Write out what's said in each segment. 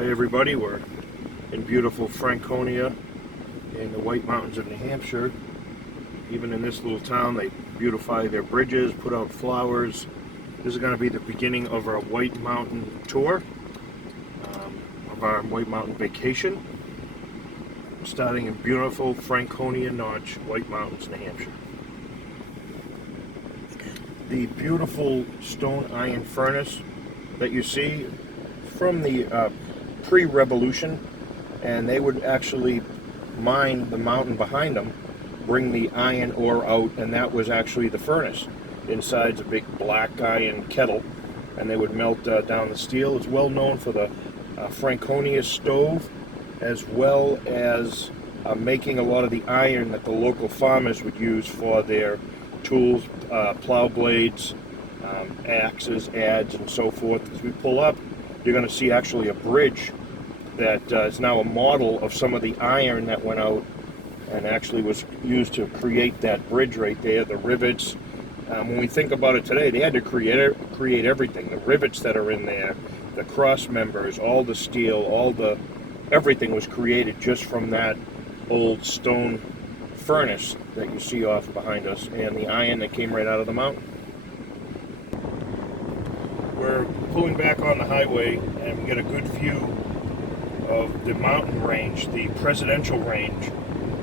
Hi everybody, we're in beautiful Franconia in the White Mountains of New Hampshire. Even in this little town, they beautify their bridges, put out flowers. This is going to be the beginning of our White Mountain tour, of our White Mountain vacation, starting in beautiful Franconia Notch, White Mountains, New Hampshire. The beautiful stone iron furnace that you see from the pre-revolution, and they would actually mine the mountain behind them, bring the iron ore out, and that was actually the furnace. Inside's a big black iron kettle, and they would melt down the steel. It's well known for the Franconia stove, as well as making a lot of the iron that the local farmers would use for their tools, plow blades, axes, adze, and so forth. As we pull up, you're going to see actually a bridge that is now a model of some of the iron that went out and actually was used to create that bridge right there. The rivets, when we think about it today, they had to create everything. The rivets that are in there, the cross members, all the steel, everything was created just from that old stone furnace that you see off behind us, and the iron that came right out of the mountain. We're pulling back on the highway and we get a good view of the mountain range, the presidential range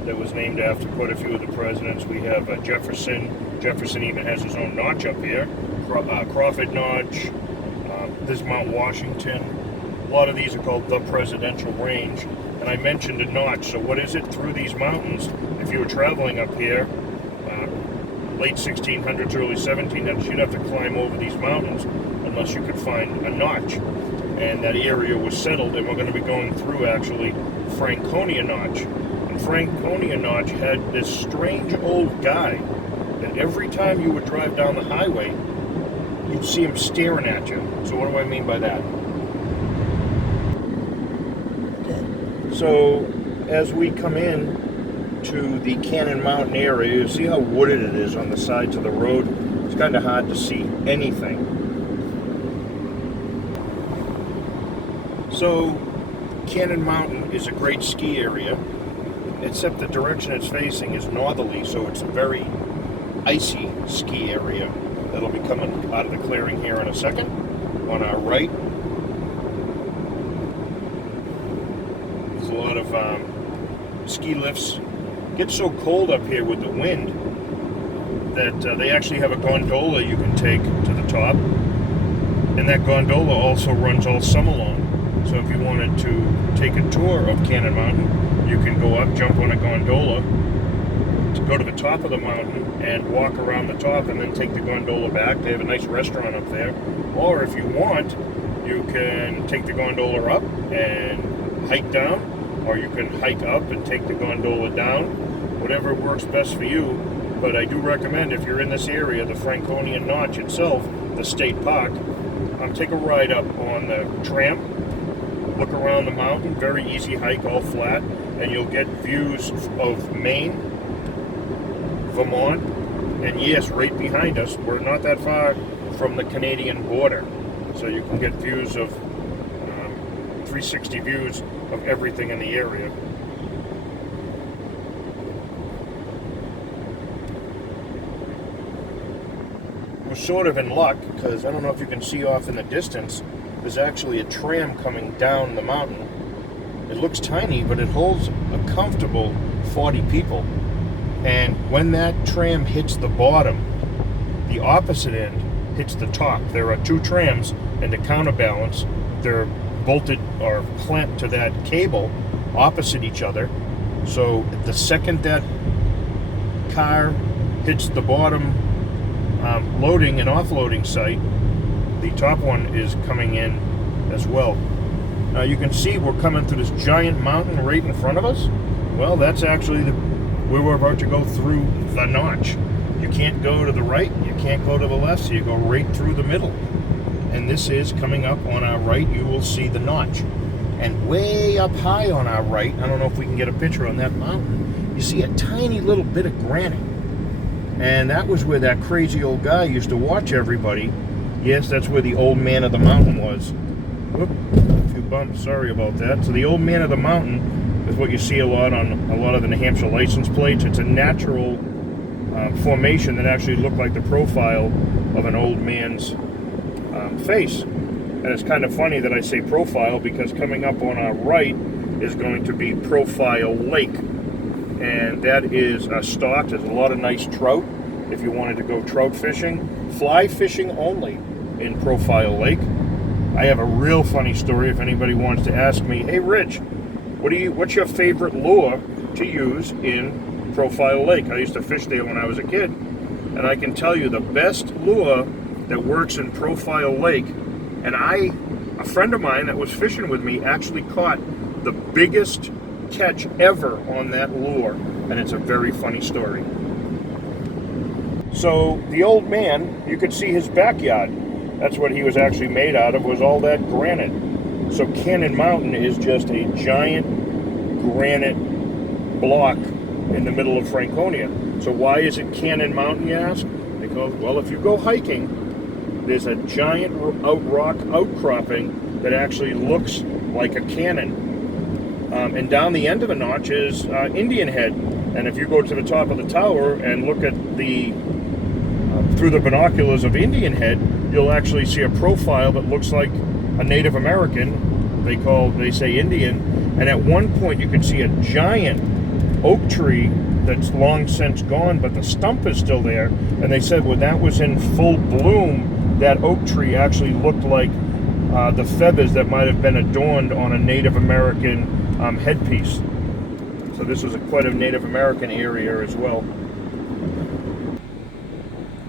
that was named after quite a few of the presidents. We have Jefferson. Jefferson even has his own notch up here. Crawford Notch. This is Mount Washington. A lot of these are called the presidential range. And I mentioned a notch. So what is it? Through these mountains, if you were traveling up here, late 1600s, early 1700s, you'd have to climb over these mountains unless you could find a notch. And that area was settled, and we're going to be going through actually Franconia Notch. And Franconia Notch had this strange old guy that every time you would drive down the highway, you'd see him staring at you. So what do I mean by that? So as we come in to the Cannon Mountain area, you see how wooded it is on the sides of the road. It's kind of hard to see anything. So Cannon Mountain is a great ski area, except the direction it's facing is northerly, so it's a very icy ski area that'll be coming out of the clearing here in a second. On our right, there's a lot of ski lifts. It gets so cold up here with the wind that they actually have a gondola you can take to the top, and that gondola also runs all summer long. So if you wanted to take a tour of Cannon Mountain, you can go up, jump on a gondola to go to the top of the mountain and walk around the top and then take the gondola back. They have a nice restaurant up there. Or if you want, you can take the gondola up and hike down, or you can hike up and take the gondola down, whatever works best for you. But I do recommend, if you're in this area, the Franconia Notch itself, the state park, take a ride up on the tram. Look around the mountain, very easy hike, all flat, and you'll get views of Maine, Vermont, and yes, right behind us, we're not that far from the Canadian border, so you can get views of 360 views of everything in the area. We're sort of in luck, because I don't know if you can see off in the distance, there's actually a tram coming down the mountain. It looks tiny, but it holds a comfortable 40 people. And when that tram hits the bottom, the opposite end hits the top. There are two trams, and to counterbalance, they're bolted or clamped to that cable opposite each other. So the second that car hits the bottom loading and offloading site, the top one is coming in as well. Now you can see we're coming through this giant mountain right in front of us. Well, that's actually where we're about to go through the notch. You can't go to the right, you can't go to the left, so you go right through the middle. And this is coming up on our right, you will see the notch. And way up high on our right, I don't know if we can get a picture on that mountain, you see a tiny little bit of granite. And that was where that crazy old guy used to watch everybody. Yes, that's where the old man of the mountain was. Whoop, a few bumps, sorry about that. So the Old Man of the Mountain is what you see a lot on a lot of the New Hampshire license plates. It's a natural formation that actually looked like the profile of an old man's face. And it's kind of funny that I say profile, because coming up on our right is going to be Profile Lake. And that is stocked. There's a lot of nice trout if you wanted to go trout fishing. Fly fishing only in Profile Lake. I have a real funny story if anybody wants to ask me, hey Rich, what's your favorite lure to use in Profile Lake? I used to fish there when I was a kid, and I can tell you the best lure that works in Profile Lake, and a friend of mine that was fishing with me actually caught the biggest catch ever on that lure, and it's a very funny story. So the old man, you could see his backyard. That's what he was actually made out of, was all that granite. So Cannon Mountain is just a giant granite block in the middle of Franconia. So why is it Cannon Mountain, you ask? Because, well, if you go hiking, there's a giant rock outcropping that actually looks like a cannon. And down the end of the notch is Indian Head. And if you go to the top of the tower and look at through the binoculars of Indian Head, you'll actually see a profile that looks like a Native American. They say Indian. And at one point you can see a giant oak tree that's long since gone, but the stump is still there. And they said when that was in full bloom, that oak tree actually looked like the feathers that might have been adorned on a Native American headpiece. So this was quite a Native American area as well.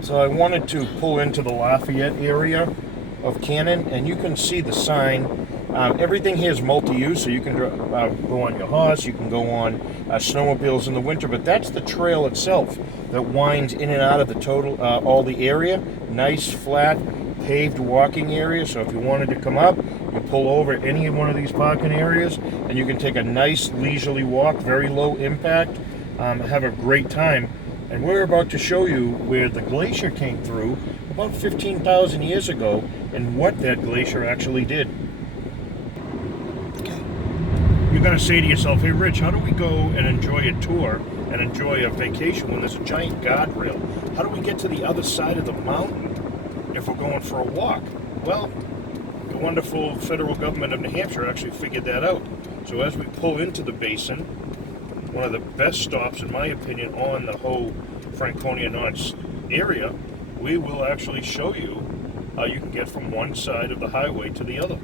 So I wanted to pull into the Lafayette area of Cannon, and you can see the sign. Everything here is multi-use, so you can go on your horse, you can go on snowmobiles in the winter, but that's the trail itself that winds in and out of the all the area. Nice, flat, paved walking area, so if you wanted to come up, you pull over any one of these parking areas, and you can take a nice leisurely walk, very low impact, have a great time. And we're about to show you where the glacier came through about 15,000 years ago and what that glacier actually did. Okay. You're going to say to yourself, hey Rich, how do we go and enjoy a tour and enjoy a vacation when there's a giant guardrail? How do we get to the other side of the mountain if we're going for a walk? Well, the wonderful federal government of New Hampshire actually figured that out. So as we pull into the basin, one of the best stops, in my opinion, on the whole Franconia Notch area, we will actually show you how you can get from one side of the highway to the other.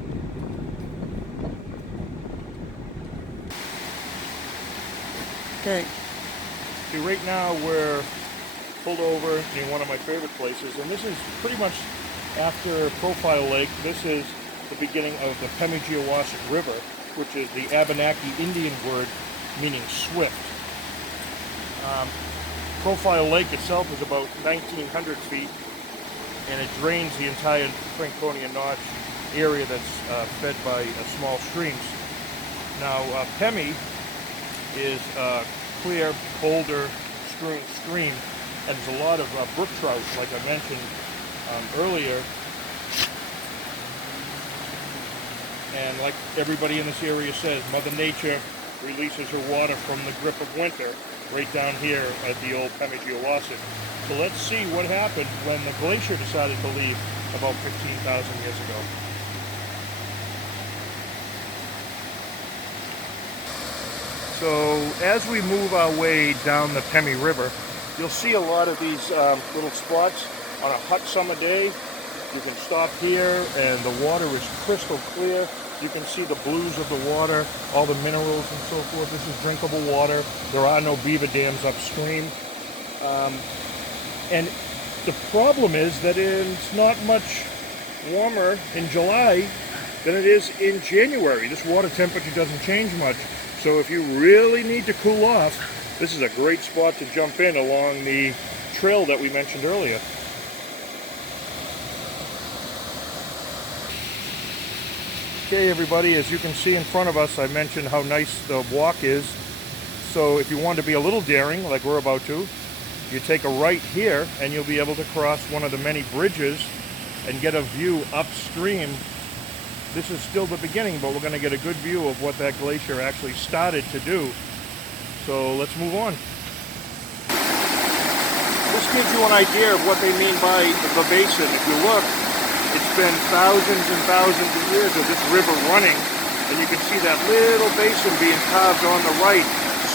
Okay, right now we're pulled over in one of my favorite places, and this is pretty much after Profile Lake. This is the beginning of the Pemigewasset River, which is the Abenaki Indian word meaning swift. Profile Lake itself is about 1,900 feet, and it drains the entire Franconia Notch area that's fed by small streams. Now, Pemi is a clear, boulder-strewn stream, and there's a lot of brook trout, like I mentioned earlier. And like everybody in this area says, Mother Nature releases her water from the grip of winter right down here at the old Pemigewasset. So let's see what happened when the glacier decided to leave about 15,000 years ago. So as we move our way down the Pemi River, you'll see a lot of these little spots on a hot summer day. You can stop here and the water is crystal clear. You can see the blues of the water, all the minerals and so forth. This is drinkable water. There are no beaver dams upstream. And the problem is that it's not much warmer in July than it is in January. This water temperature doesn't change much. So if you really need to cool off, this is a great spot to jump in along the trail that we mentioned earlier. Okay everybody, as you can see in front of us, I mentioned how nice the walk is. So if you want to be a little daring, like we're about to, you take a right here and you'll be able to cross one of the many bridges and get a view upstream this is still the beginning, but we're going to get a good view of what that glacier actually started to do. So let's move on. This gives you an idea of what they mean by the basin. If you look, it's been thousands and thousands of years of this river running, and you can see that little basin being carved on the right,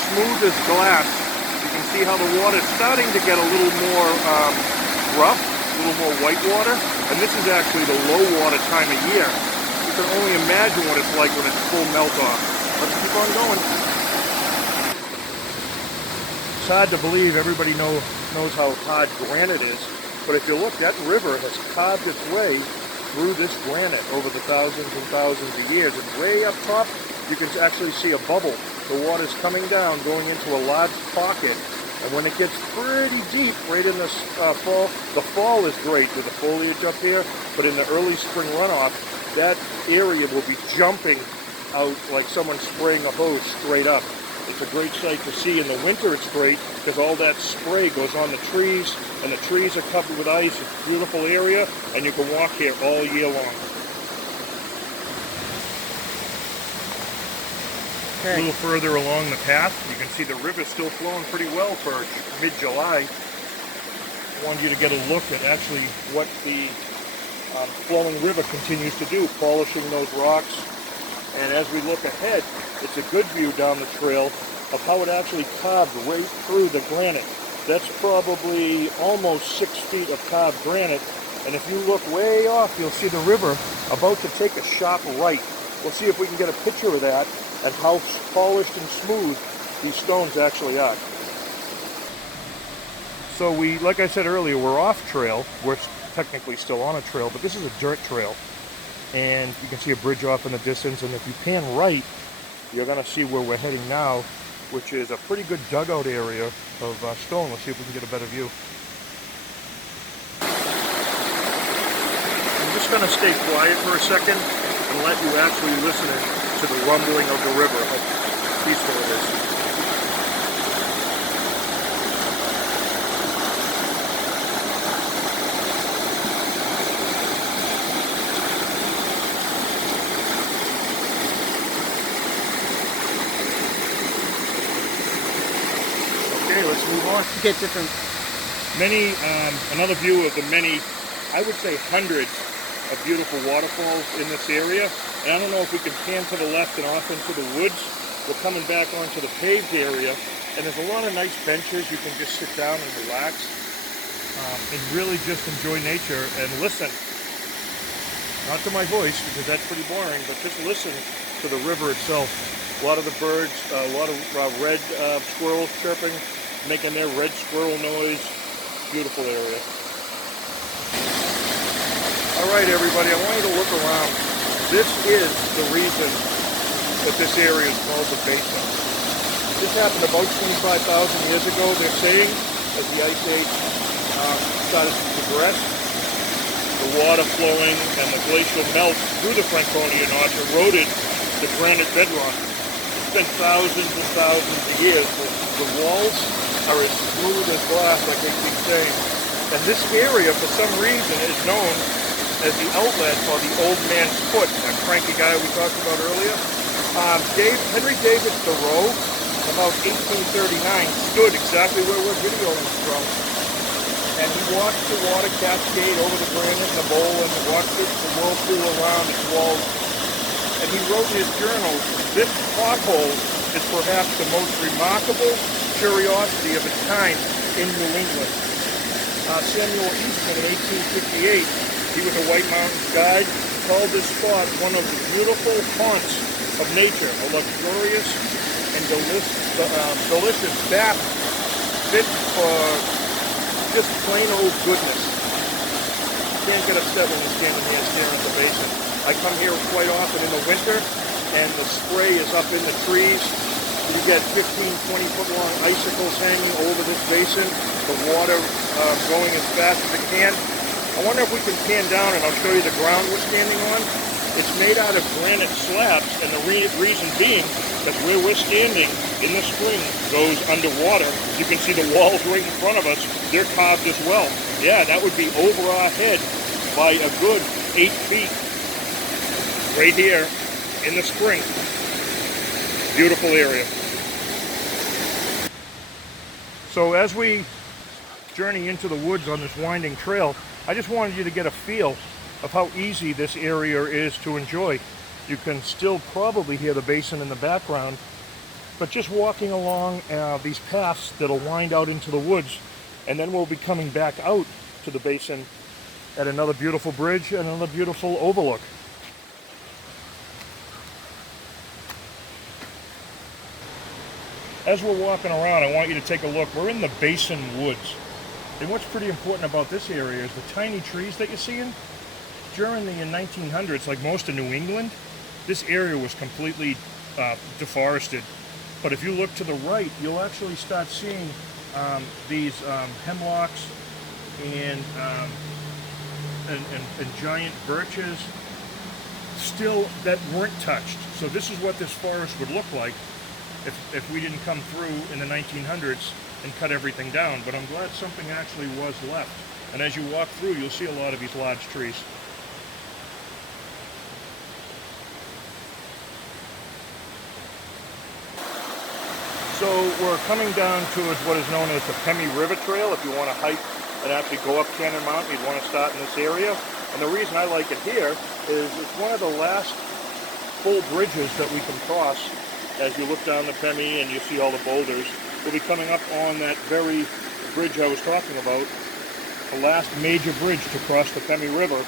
smooth as glass. You can see how the water's starting to get a little more rough, a little more white water, and this is actually the low water time of year. You can only imagine what it's like when it's full melt off. Let's keep on going. It's hard to believe everybody knows how hard granite is, but if you look, that river has carved its way through this granite over the thousands and thousands of years, and way up top you can actually see a bubble. The water's coming down, going into a large pocket, and when it gets pretty deep, right in this fall, the fall is great with the foliage up here, but in the early spring runoff, that area will be jumping out like someone spraying a hose straight up. It's a great sight to see. In the winter it's great because all that spray goes on the trees, and the trees are covered with ice. It's a beautiful area, and you can walk here all year long. Okay. A little further along the path, you can see the river still flowing pretty well for mid-July. I wanted you to get a look at actually what the flowing river continues to do, polishing those rocks. And as we look ahead, it's a good view down the trail of how it actually carved right through the granite. That's probably almost 6 feet of carved granite. And if you look way off, you'll see the river about to take a sharp right. We'll see if we can get a picture of that and how polished and smooth these stones actually are. So like I said earlier, we're off trail. We're technically still on a trail, but this is a dirt trail. And you can see a bridge off in the distance, and if you pan right, you're going to see where we're heading now, which is a pretty good dugout area of stone. Let's see if we can get a better view. I'm just going to stay quiet for a second and let you actually listen to the rumbling of the river, how peaceful it is. Let's move on. Get different. Another view of the many, I would say hundreds of beautiful waterfalls in this area. And I don't know if we can pan to the left and off into the woods. We're coming back onto the paved area, and there's a lot of nice benches. You can just sit down and relax and really just enjoy nature and listen. Not to my voice, because that's pretty boring, but just listen to the river itself. A lot of the birds, a lot of red squirrels chirping, making their red squirrel noise. Beautiful area. All right, everybody, I want you to look around. This is the reason that this area is called the basin. This happened about 25,000 years ago, they're saying, as the ice age started to progress. The water flowing and the glacial melt through the Franconia Notch eroded the granite bedrock. It's been thousands and thousands of years. The walls are as smooth as glass, like they keep saying. And this area, for some reason, is known as the outlet for the Old Man's Foot, that cranky guy we talked about earlier. Henry David Thoreau, about 1839, stood exactly where we're videoing from. And he watched the water cascade over the granite in the bowl and watched it, the whirlpool around its walls. And he wrote in his journal, "This pothole is perhaps the most remarkable curiosity of its kind in New England." Samuel Eastman in 1858, he was a White Mountains guide, called this spot one of the beautiful haunts of nature, a luxurious and delicious bath fit for just plain old goodness. You can't get upset when you're standing here staring at the basin. I come here quite often in the winter, and the spray is up in the trees. You get 15, 20-foot long icicles hanging over this basin, the water going as fast as it can. I wonder if we can pan down, and I'll show you the ground we're standing on. It's made out of granite slabs, and the reason being that where we're standing in the spring goes underwater. You can see the walls right in front of us. They're carved as well. Yeah, that would be over our head by a good 8 feet. right here in the spring. Beautiful area. So as we journey into the woods on this winding trail, I just wanted you to get a feel of how easy this area is to enjoy. You can still probably hear the basin in the background, but just walking along these paths that'll wind out into the woods, and then we'll be coming back out to the basin at another beautiful bridge and another beautiful overlook. As we're walking around, I want you to take a look. We're in the Basin Woods. And what's pretty important about this area is the tiny trees that you're seeing. During the 1900s, like most of New England, this area was completely deforested. But if you look to the right, you'll actually start seeing these hemlocks and giant birches still that weren't touched. So this is what this forest would look like if we didn't come through in the 1900s and cut everything down. But I'm glad something actually was left. And as you walk through, you'll see a lot of these large trees. So we're coming down towards what is known as the Pemi River Trail. If you want to hike and actually go up Cannon Mountain, you'd want to start in this area. And the reason I like it here is it's one of the last full bridges that we can cross. As you look down the Pemi and you see all the boulders, we'll be coming up on that very bridge I was talking about, the last major bridge to cross the Pemi River.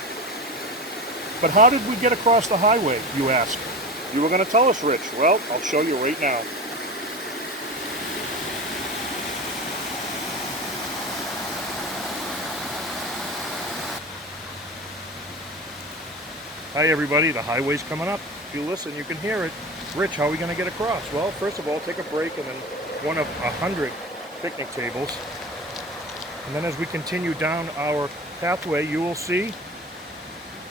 But how did we get across the highway, you ask? You were going to tell us, Rich. Well, I'll show you right now. Hi everybody, the highway's coming up. If you listen, you can hear it. Rich, how are we going to get across? Well, first of all, take a break and then one of 100 picnic tables. And then as we continue down our pathway, you will see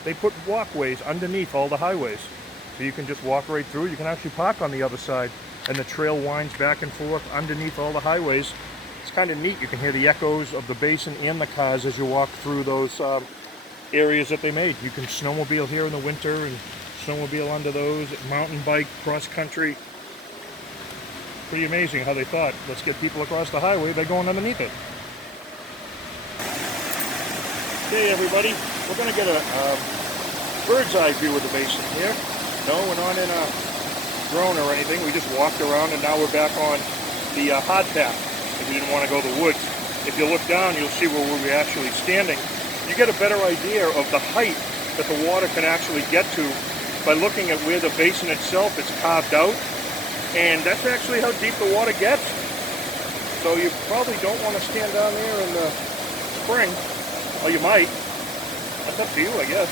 they put walkways underneath all the highways. So you can just walk right through. You can actually park on the other side and the trail winds back and forth underneath all the highways. It's kind of neat. You can hear the echoes of the basin and the cars as you walk through those areas that they made. You can snowmobile here in the winter and snowmobile under those, mountain bike, cross country. Pretty amazing how they thought, let's get people across the highway by going underneath it. Okay everybody, we're going to get a bird's eye view of the basin here. No, we're not in a drone or anything. We just walked around and now we're back on the hard path if you didn't want to go to the woods. If you look down, you'll see where we're actually standing. You get a better idea of the height that the water can actually get to by looking at where the basin itself is carved out. And that's actually how deep the water gets. So you probably don't want to stand down there in the spring, or you might. That's up to you, I guess.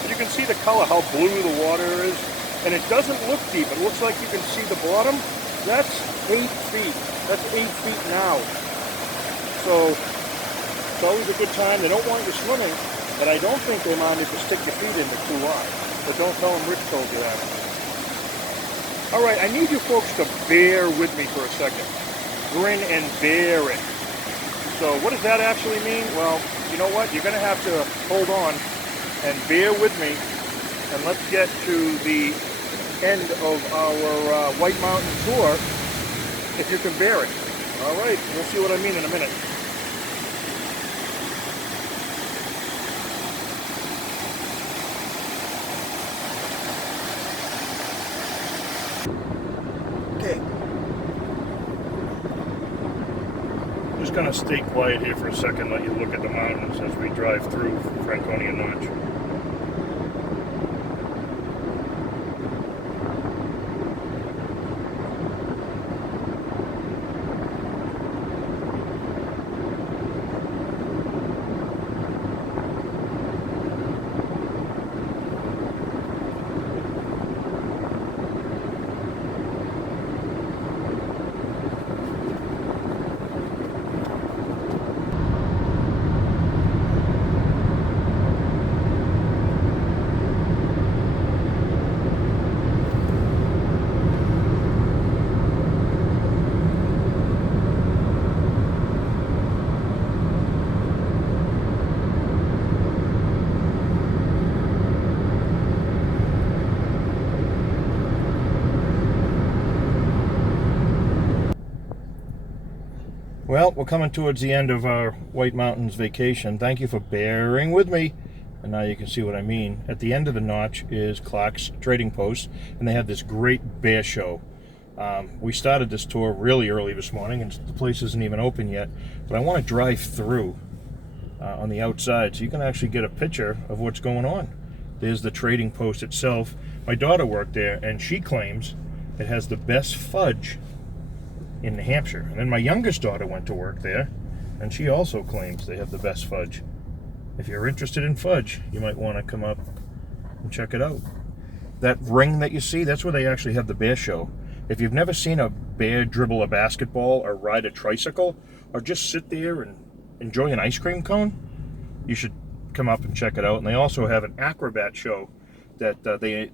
But you can see the color, how blue the water is. And it doesn't look deep. It looks like you can see the bottom. That's 8 feet. That's 8 feet now. So it's always a good time. They don't want you swimming, but I don't think they mind if you stick your feet in the too long. But don't tell them Rich told you that. All right, I need you folks to bear with me for a second. Grin and bear it. So what does that actually mean? Well, you know what? You're going to have to hold on and bear with me. And let's get to the end of our White Mountain tour, if you can bear it. All right, we'll see what I mean in a minute. Just going to stay quiet here for a second, let you look at the mountains as we drive through Franconia Notch. Well, we're coming towards the end of our White Mountains vacation. Thank you for bearing with me. And now you can see what I mean. At the end of the notch is Clark's Trading Post, and they have this great bear show. We started this tour really early this morning, and the place isn't even open yet. But I want to drive through on the outside so you can actually get a picture of what's going on. There's the Trading Post itself. My daughter worked there, and she claims it has the best fudge in New Hampshire. And then my youngest daughter went to work there, and she also claims they have the best fudge. If you're interested in fudge, you might want to come up and check it out. That ring that you see, that's where they actually have the bear show. If you've never seen a bear dribble a basketball or ride a tricycle or just sit there and enjoy an ice cream cone, you should come up and check it out. And they also have an acrobat show that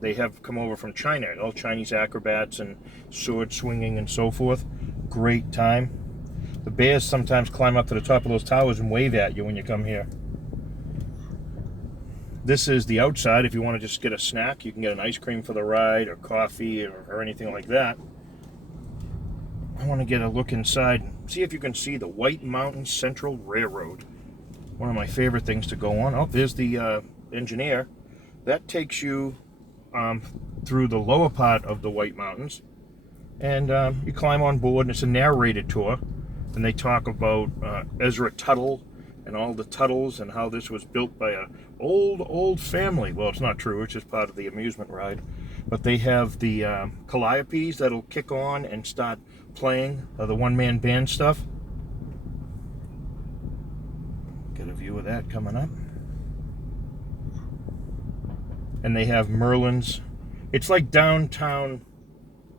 they have come over from China, all Chinese acrobats and sword swinging and so forth. Great time. The bears sometimes climb up to the top of those towers and wave at you when you come here. This is the outside. If you want to just get a snack, you can get an ice cream for the ride or coffee or anything like that. I want to get a look inside and see if you can see the White Mountains Central Railroad. One of my favorite things to go on. Oh, there's the engineer. That takes you through the lower part of the White Mountains, and you climb on board, and it's a narrated tour, and they talk about Ezra Tuttle and all the Tuttles and how this was built by a old family. Well, it's not true, it's just part of the amusement ride. But they have the calliopes that'll kick on and start playing the one-man band stuff. Get a view of that coming up. And they have Merlin's. It's like downtown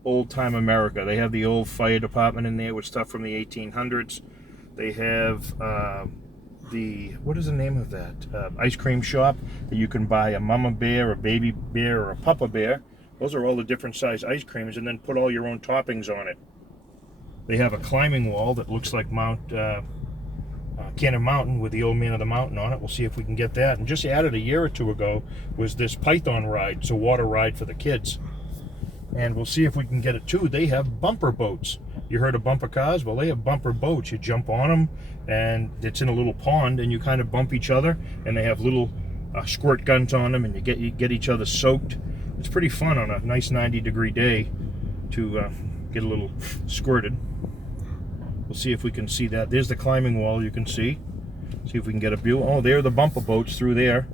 old-time America. They have the old fire department in there with stuff from the 1800s. They have what is the name of that? Ice cream shop that you can buy a mama bear, a baby bear, or a papa bear. Those are all the different size ice creams, and then put all your own toppings on it. They have a climbing wall that looks like Mount Cannon Mountain with the old man of the mountain on it. We'll see if we can get that. And just added a year or two ago was this Python ride. It's a water ride for the kids. And we'll see if we can get it too. They have bumper boats. You heard of bumper cars? Well, they have bumper boats. You jump on them, and it's in a little pond, and you kind of bump each other. And they have little squirt guns on them, and you get each other soaked. It's pretty fun on a nice 90-degree day to get a little squirted. We'll see if we can see that. There's the climbing wall you can see. See if we can get a view. Oh, there are the bumper boats through there.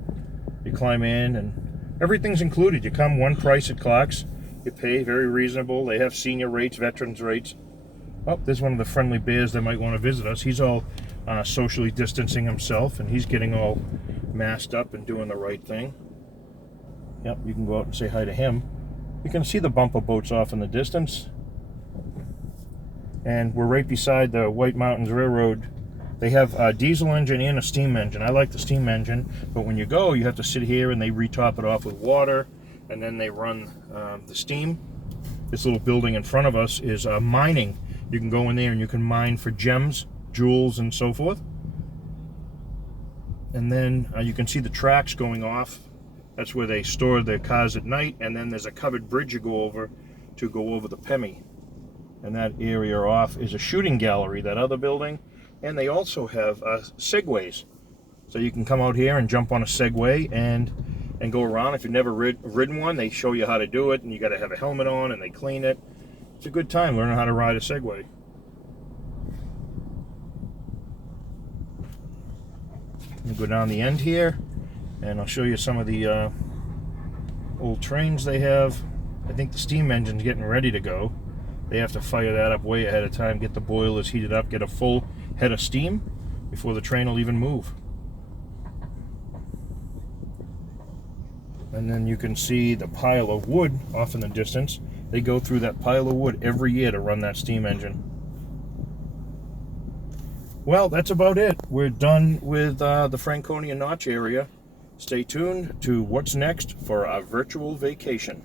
You climb in, and everything's included. You come one price at Clark's. You pay very reasonable. They have senior rates, veterans rates. Oh, there's one of the friendly bears that might want to visit us. He's all socially distancing himself, and he's getting all masked up and doing the right thing. Yep, you can go out and say hi to him. You can see the bumper boats off in the distance. And we're right beside the White Mountains Railroad. They have a diesel engine and a steam engine. I like the steam engine, but when you go, you have to sit here and they retop it off with water, and then they run the steam. This little building in front of us is mining. You can go in there and you can mine for gems, jewels, and so forth. And then you can see the tracks going off. That's where they store their cars at night, and then there's a covered bridge you go over to go over the Pemi. And that area off is a shooting gallery, that other building. And they also have segways. So you can come out here and jump on a Segway and go around. If you've never ridden one, they show you how to do it, and you got to have a helmet on, and they clean it. It's a good time learning how to ride a Segway. We'll go down the end here, and I'll show you some of the old trains they have. I think the steam engine's getting ready to go. They have to fire that up way ahead of time, get the boilers heated up, get a full head of steam before the train will even move. And then you can see the pile of wood off in the distance. They go through that pile of wood every year to run that steam engine. Well, that's about it. We're done with the Franconia Notch area. Stay tuned to what's next for our virtual vacation.